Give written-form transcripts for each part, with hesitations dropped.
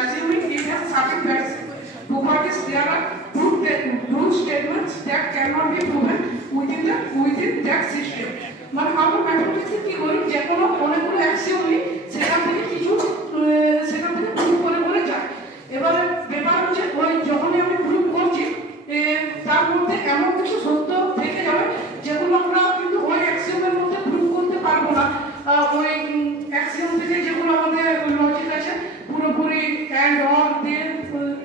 assuming it has certain properties, there are true statements that cannot be proven within that system. মানে আমরা ম্যাথমেটিক্সে কি করি, যে কোনো অনেকগুলো অ্যাক্সিওম নিই, সেখান থেকে কিছু প্রুভ করে যায়। এবারে ব্যাপার হচ্ছে ওই যখনই আমি প্রুভ করছি তার মধ্যে এমন কিছু সত্য থেকে যাবে যেগুলো আমরা কিন্তু ওই অ্যাক্সিওমের মধ্যে প্রুভ করতে পারবো না। ওই অ্যাক্সিওম থেকে যেগুলো আমাদের লজিক আছে পুরোপুরি অ্যান্ড অর দিয়ে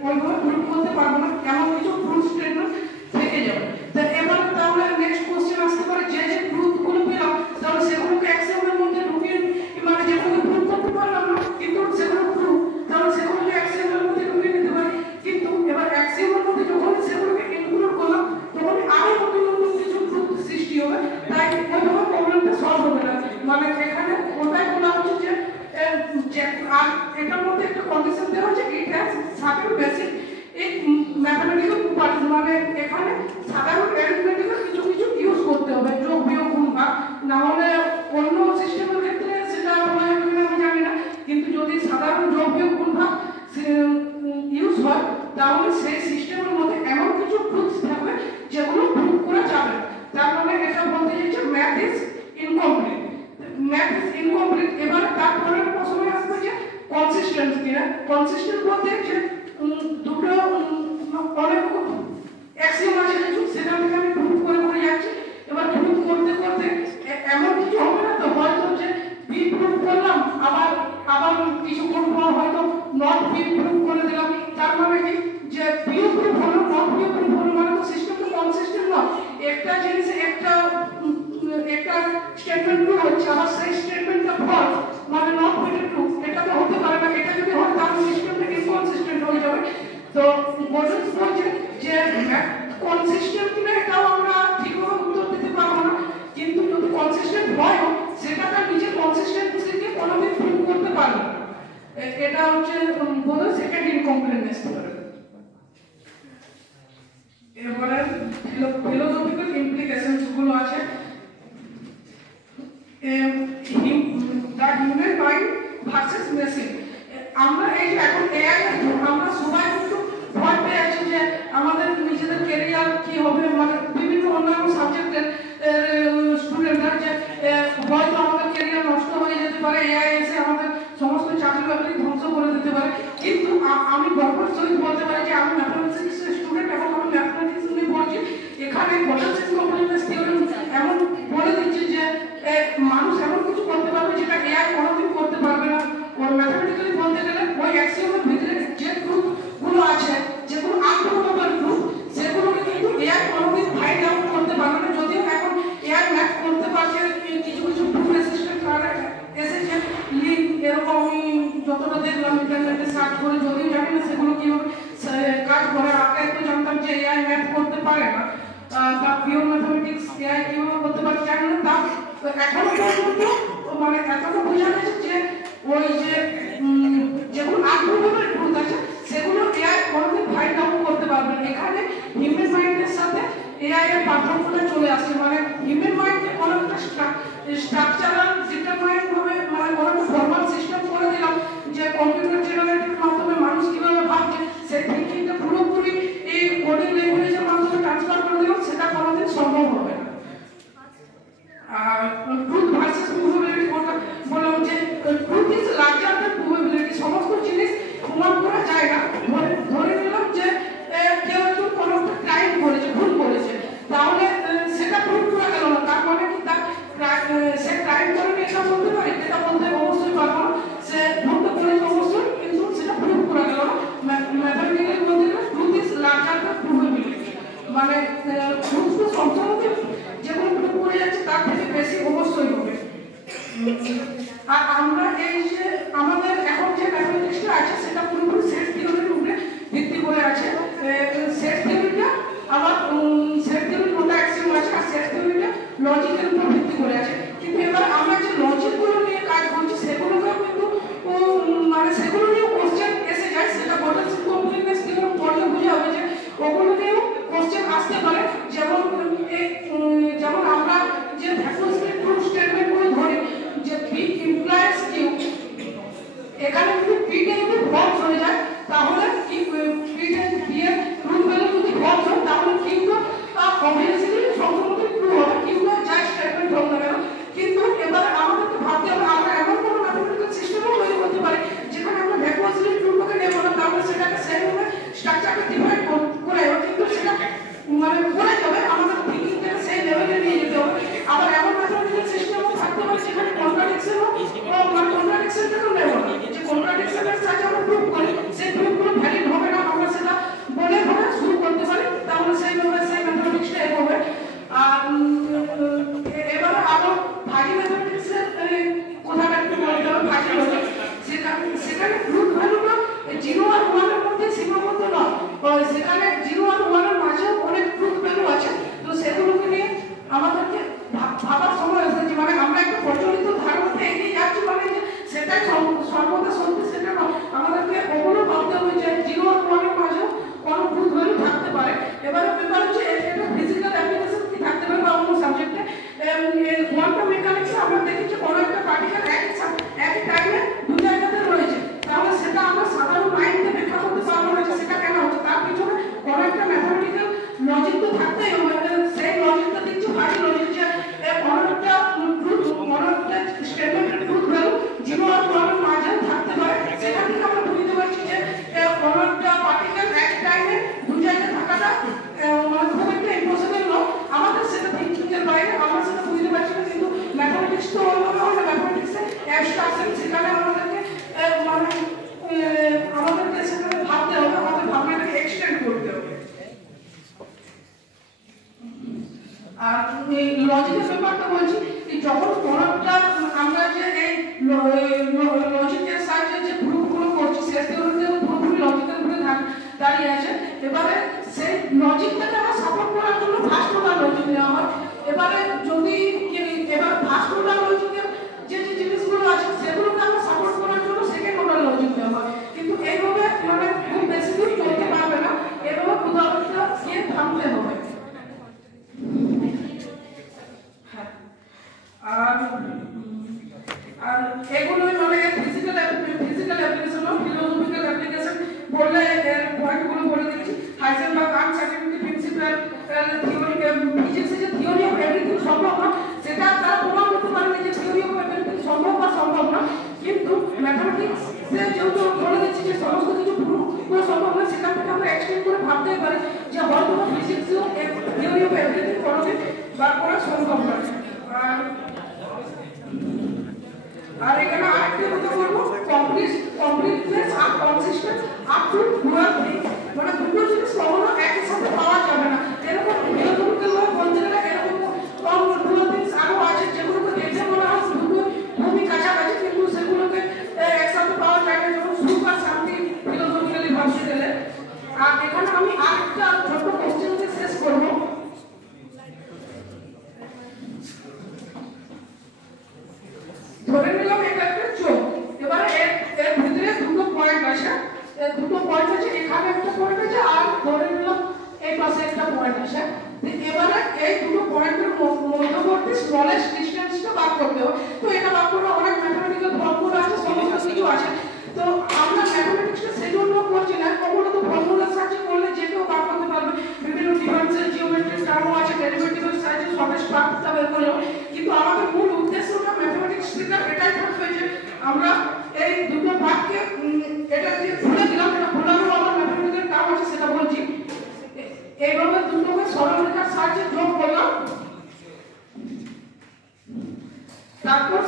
ওইভাবে প্রুভ করতে পারবো না, এমন কিছু প্রুফ স্টেটমেন্ট থেকে যাবে। তো এবার তাহলে নেক্সট কোশ্চেন আসতে পারে, যে প্রুফগুলো পেলাম তাহলে সেগুলোকে অ্যাক্সিওমের মধ্যে ঢুকিয়ে মানে যেগুলো প্রুভ করতে পারলাম না কিন্তু সেগুলো প্রুফ, তাহলে সেগুলোকে অ্যাক্সিওমের মধ্যে ঢুকিয়ে নিতে পারি। কিন্তু এবার অ্যাক্সিওমের মধ্যে যখন সেগুলোকে ইনক্লুড করলাম তখন আরো নতুন নতুন কিছু প্রুফ সৃষ্টি হবে, তাই ওইভাবে প্রবলেমটা সলভ হবে না। মানে এখানে ওটাই বলা হচ্ছে যে আর এটার মধ্যে একটা কন্ডিশন দেওয়া হচ্ছে it has certain basic mathematical properties, মানে এখানে সাধারণ অ্যারিথমেটিক্যাল কিছু কিছু ইউজ করতে হবে, যোগ বিয়োগ গুণ ভাগ, না হলে অন্য সিস্টেমের ক্ষেত্রে সেটা বলা যাবে কিনা আমি জানি না, কিন্তু যদি সাধারণ যোগ বিয়োগ গুণ ভাগ ইউজ হয় তাহলে সেই সিস্টেমের মধ্যে এমন কিছু প্রুফস থাকবে যেগুলো প্রুভ করা যাবে। তার মানে এটা বলতে চাইছে math is incomplete, math is incomplete. এবার তারপরে প্রশ্ন আসবে যে কনসিস্টেন্ট কিনা, কনসিস্টেন্ট বলতে যে দুটো অনেক অ্যাক্সিওম আছে কিছু, সেটা থেকে আমি প্রুভ করে যাচ্ছি। এবার প্রুভ করতে করতে এমন কিছু হবে না তো হয়তো যে বি প্রুভ করলাম আবার কিছুক্ষণ পর হয়তো নট বি প্রুভ করে দিলাম, তার মানে কি যে বি প্রুভ হলো নট বি প্রুভ হলো, মানে তো সিস্টেমটা কনসিস্টেন্ট নয়। একটা জিনিস একটা স্টেটমেন্ট ট্রু হচ্ছে আবার সেই স্টেটমেন্টটা ফলস, মানে নট এটা ট্রু, এটা তো হতে পারে না। এটা যদি হয় তাহলে সিস্টেমটা ইনকনসিস্টেন্ট হয়ে যাবে। তো বোঝাতে বলছে যে কনসিস্টেন্ট কিনা এটাও আমরা ঠিকভাবে উত্তর দিতে পারবো না, কিন্তু যদি কনসিস্টেন্ট হয় সেটা তার নিজের কনসিস্টেন্সিকে কোনোদিন প্রুভ করতে পারবে না। এটা হচ্ছে বলে সেকেন্ড ইনকমপ্লিটনেস। এবারে ফিলোসফিক্যাল ইমপ্লিকেশনস গুলো আছে। The human mind versus machine. আমরা এই যে এখন এআই আমরা সবাই কিন্তু ভয় পেয়ে আছি যে আমাদের নিজেদের ক্যারিয়ার কি হবে, মানে বিভিন্ন অন্যান্য সাবজেক্টের স্টুডেন্টরা যে হয়তো আমাদের ক্যারিয়ার নষ্ট হয়ে যেতে পারে, এআই এসে আমাদের সমস্ত চাকরি বাকরি ধ্বংস করে দিতে পারে। কিন্তু আমি গর্বের সহিত বলতে পারি যে আমি ম্যাথমেটিক্সের স্টুডেন্ট এবং আমি ম্যাথমেটিক্স নিয়ে পড়ছি। এখানে কন্টিনিউয়াস কমপ্লিটনেস থিওরেম এমন বলে দিচ্ছে যে মানুষ এমন কিছু করতে পারবে যেটা এআই কোনোদিন করতে পারবে না। ওর ম্যাথমেটিক্যালি বলতে গেলে ওই অ্যাক্সিওমের ভিতরে যে প্রুফগুলো আছে যেগুলো আনপ্রুভেবল প্রুফ, সেগুলোকে কিন্তু এআই কোনোদিন ফাইন্ড আউট করতে পারবে না। যদিও এখন এআই ম্যাথ করতে পারছে, কিছু কিছু প্রুফ রেসিস্ট্যান্ট এসেছে লিঙ্ক, এরকম আমি যতটা দেখলাম ইন্টারনেটে সার্চ করে, যদিও জানি না সেগুলো কিভাবে কাজ করে। আগে তো জানতাম যে এআই ম্যাথ করতে পারে না, বা পিওর ম্যাথমেটিক্স এআই কিভাবে করতে পারে জানি না। তা এখনো পর্যন্ত মানে এতটা বোঝা গেছে যে ওই যে যেগুলো আনপ্রুভেবল ট্রুথ আছে সেগুলো এআই কোনোদিন ফাইন্ড আউট করতে পারবে না। এখানে হিউম্যান মাইন্ডের সাথে এআই এর পার্থক্যটা চলে আসছে। মানে হিউম্যান মাইন্ডকে কোনো একটা স্ট্রাকচারাল ডিটারমাইন্ড ভাবে, মানে কোনো একটা ফর্মাল সিস্টেম করে দিলাম যে কম্পিউটার জেনারেটরের মাধ্যমে মানুষ কিভাবে ভাবছে সেই থিঙ্কিংটা পুরোপুরি এই কোডিং ল্যাঙ্গুয়েজের মাধ্যমে ট্রান্সফার করে দিলাম, সেটা কোনোদিন সম্ভব হবে না। ট্রুথ ভার্সেস প্রবাবিলিটি কোনটা বললাম যে truth is larger than probability. সমস্ত জিনিস প্রমাণ করা যায় না। ধরে নিলাম যে কেউ একজন কোনো একটা ক্রাইম করেছে, ভুল করেছে, তাহলে সেটা প্রুভ করা গেল না, তার মানে কি সে পিটা যদি ফলস হয়ে যায় তাহলে কি পিটা দিয়ে রুট ভ্যালু যদি ফলস হয় তাহলে কিন্তু অবভিয়াসলি সম্পূর্ণ ট্রু হবে, কিন্তু যা স্টেটমেন্ট হোক না কেন। কিন্তু এবারে আমাদেরকে ভাবতে হবে আমরা এমন কোনো ম্যাথমেটিক্যাল সিস্টেমও তৈরি করতে পারি যেখানে আমরা ভ্যাকুয়াসলি ট্রুটাকে নেব না, তাহলে সেটাকে সেমভাবে স্ট্রাকচারকে ডিফাইন করে কিন্তু সেটা মানে করে যাবে আমাদের থিংকিংটাকে সেই লেভেলে নিয়ে যেতে হবে। আবার এমন ম্যাথমেটিক্যাল সিস্টেমও থাকতে পারে যেখানে কন্ট্রাডিকশনও মানে কন্ট্রাডিকশনটাকেও নেব না, যে কন্ট্রাডিকশনের সাথে আমরা প্রুভ করি সেই প্রুফগুলো ভ্যালিড হবে না, আমরা সেটা বলে ধরে শুরু করতে পারি, তাহলে সেইভাবে সেই ম্যাথমেটিক্সটা এগোবে। আর এবারে আরো ভাজি ম্যাথমেটিক্সের কথাটা একটু বলতে হবে। ভাজি লজিক সেখানে রুট ভ্যালুটা 0 আর 1 এর মধ্যে সীমাবদ্ধ নয়, সেখানে 0 আর 1 এর মাঝে অনেক রুট ভ্যালু আছে। তো সেগুলোকে নিয়ে আমাদেরকে ভাবার সময় আছে যে মানে আমরা একটা প্রচলিত ধারণাতে এগিয়ে যাচ্ছি মানে যে সেটাই সর্বদা সত্যি সেটা নয়, আমাদেরকে ওগুলো ভাবতে হবে যে 0 আর 1 এর মাঝে কোনো রুট ভ্যালু থাকতে পারে। এবারে ব্যাপার হচ্ছে এটা ফিজিক্যাল অ্যাপ্লিকেশন কি থাকতে পারে বা অন্য সাবজেক্টে কোয়ান্টাম মেকানিক্সে আমরা দেখি যে কোনো একটা পার্টিকেল একই টাইমে দু জায়গাতে রয়েছে, তাহলে সেটা আমরা সাধারণ মাইন্ডে ব্যাখ্যা করতে পারবো না যে সেটা কেন হচ্ছে, তার পিছনে কোনো একটা ম্যাথমেটিক্যাল লজিক তো থাকতেই হবে। সেই লজিকটা দিচ্ছে ভারী লজিক যে কোনো একটা স্টেটমেন্টের ট্রুথ ভ্যালু 0 আর 1 এর মাঝে থাকতে পারে। সেখান থেকে আমরা বুঝতে পারছি যে কোনো একটা পার্টিকেল এক টাইমে দু জায়গায় থাকাটা মানে খুব একটা ইম্পসিবল নয়, আমাদের সেটা থিংকিং এর বাইরে, আমরা সেটা বুঝতে পারছি না। কিন্তু ম্যাথমেটিক্স তো অন্যভাবে হয় না, ম্যাথমেটিক্সে অ্যাবস্ট্রাকশন সেখানে আমাদেরকে মানে আমাদেরকে সেখানে ভাবতে হবে, আমাদের ভাবনাটাকে এক্সটেন্ড করতে হবে। আর এই লজিকের ব্যাপারটা বলছি যখন কোনো একটা আমরা যে এই লজিকের সাহায্যে যে প্রুফগুলো করছি সেগুলো পুরোপুরি লজিকের উপরে দাঁড়িয়ে আছে। এবারে সেই লজিকটাকে আমরা সাপোর্ট করার জন্য ফার্স্ট অর্ডার লজিক নেওয়া হয়। এবারে যদি এবার ফার্স্ট অর্ডার লজিকের যে যে জিনিসগুলো আছে সেগুলোকে আমরা সাপোর্ট করার জন্য সেকেন্ড অর্ডার লজিক নেওয়া হয়। কিন্তু এইভাবে মানে খুব বেশি দূর চলতে পারবে না, এভাবে কোথাও একটা গিয়ে থামতে হবে। আর এগুলোই মানে ফিজিক্যাল অ্যাপ্লিকেশন ও ফিলোসফিক্যাল অ্যাপ্লিকেশন বললে এর পয়েন্টগুলো বলে দিচ্ছি। হাইজেনবার্গ আনসার্টেনিটি প্রিন্সিপাল থিওরি ফিজিক্সে যে থিওরি অফ এভরিথিং সম্ভব না সেটা তারা প্রমাণ করতে পারেনি যে থিওরি অফ এভরিথিং সম্ভব বা সম্ভব না, কিন্তু ম্যাথমেটিক্সে যেহেতু বলে দিচ্ছি যে সমস্ত কিছু প্রুফ সম্ভব না, সেখান থেকে আমরা এক্সটেন্ড করে ভাবতেই পারি যে হয়তো ফিজিক্সেও থিওরি অফ এভরিথিং কোনোদিন বা করা সম্ভব নয়। আর এখানে আরেকটা কথা বলবো, কমপ্লিটনেস আর consistence up to dual thing, মানে দুটো জিনিস কখনো একই সাথে পাওয়া যাবে না। এরকম ফিলোসফিক্যাল ভাবে বলতে গেলে এরকম ডুয়াল থিংস আরো আছে যেগুলোকে দেখে মনে হয় দুটো খুবই কাছাকাছি, কিন্তু সেগুলোকে একসাথে পাওয়া যায় না, যেমন সুখ আর শান্তি ফিলোসফিক্যালি ভাবতে গেলে। আর এখানে আমি আরেকটা ছোট কোশ্চেন দিয়ে শেষ করবো। ধরে নিলাম এটা একটা চোখ, এবারে এর ভিতরে দুটো পয়েন্ট আছে, এখানে একটা পয়েন্ট আছে আর ধরে নিলাম এই পাশে একটা পয়েন্ট আছে। এবারে এই দুটো পয়েন্টের মধ্যবর্তী স্মলেস্ট ডিসটেন্সটা বার করতে হবে। তো এটা বার করা অনেক ম্যাথমেটিক্যাল ফর্মুলা আছে, সমস্ত কিছু আছে। তো আমরা ম্যাথমেটিক্সটা সেজন্য করছি না, ওগুলো তো ফর্মুলার সাহায্যে করলে যে কেউ বার করতে পারবে, বিভিন্ন ডিফারেন্সিয়াল জিওমেট্রিক টার্মও আছে, ডেরিভেটিভের সাহায্যে শর্টেস্ট পাথটা বের করে নেব। কিন্তু আমাদের মূল উদ্দেশ্যটা ম্যাথমেটিক্স শেখার এটাই থাকবে যে আমরা এই দুটো পার্টকে এটা যে খুলে দিলাম, এটা খোলানো আমার ম্যাথমেটিক্যাল টার্ম আছে সেটা বলছি, এইভাবে দুটোকে সরলরেখার সাহায্যে যোগ করলাম, তারপর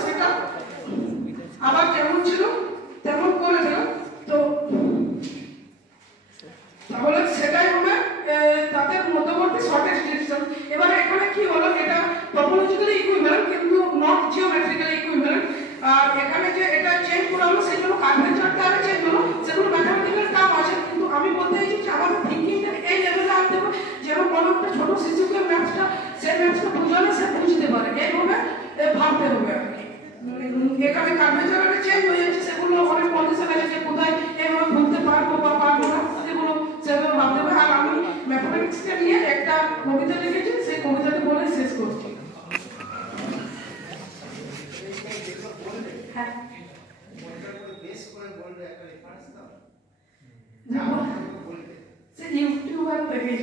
से यूट्यूबर लगे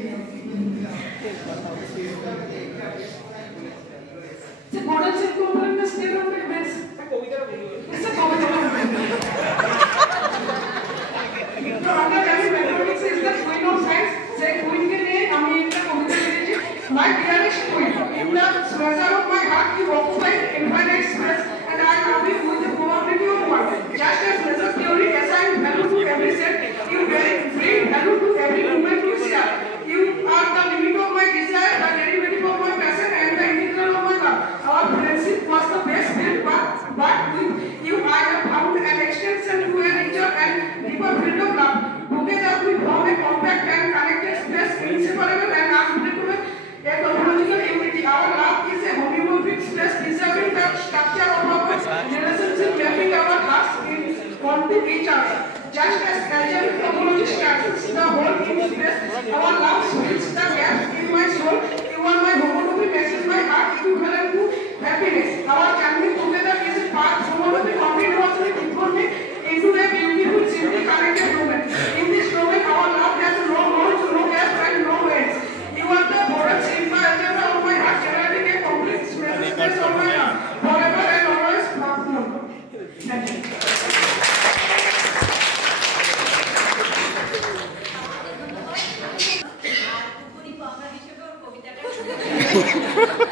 से मॉडल से को बोलने का स्टेट ऑफ बेस कविता ऐसा कविता तो আমরা জানি mathematics is the queen of science সে কুইন কে নিয়ে আমি একটা কবিতা লিখেছি my dearest queen in the treasure of my heart you occupy infinite space and I love you with the probability of 1 just as measure theory assigns value to every set you bring value to every movement you share you are the limit of my desire the derivative of my passion and the integral of my love our friendship was the best built but with you I have found an extension to a richer and deeper field of love together we form a compact and connected space inseparable and unbreakable a topological unity our love is a homomorphic space preserving the structure of our relationship mapping our hearts onto each other just as algebraic topology structures the whole in space our love fills the gaps in my soul you are my homomorphic makes my heart equivalent to happiness our journey together is a path homomorphic continuously informing into a beautiful simply connected moment in this moment our love has no nodes no gaps and no ends you are the border sigma algebra of my heart generating a complete space of my heart forever and always thank you Ha ha ha.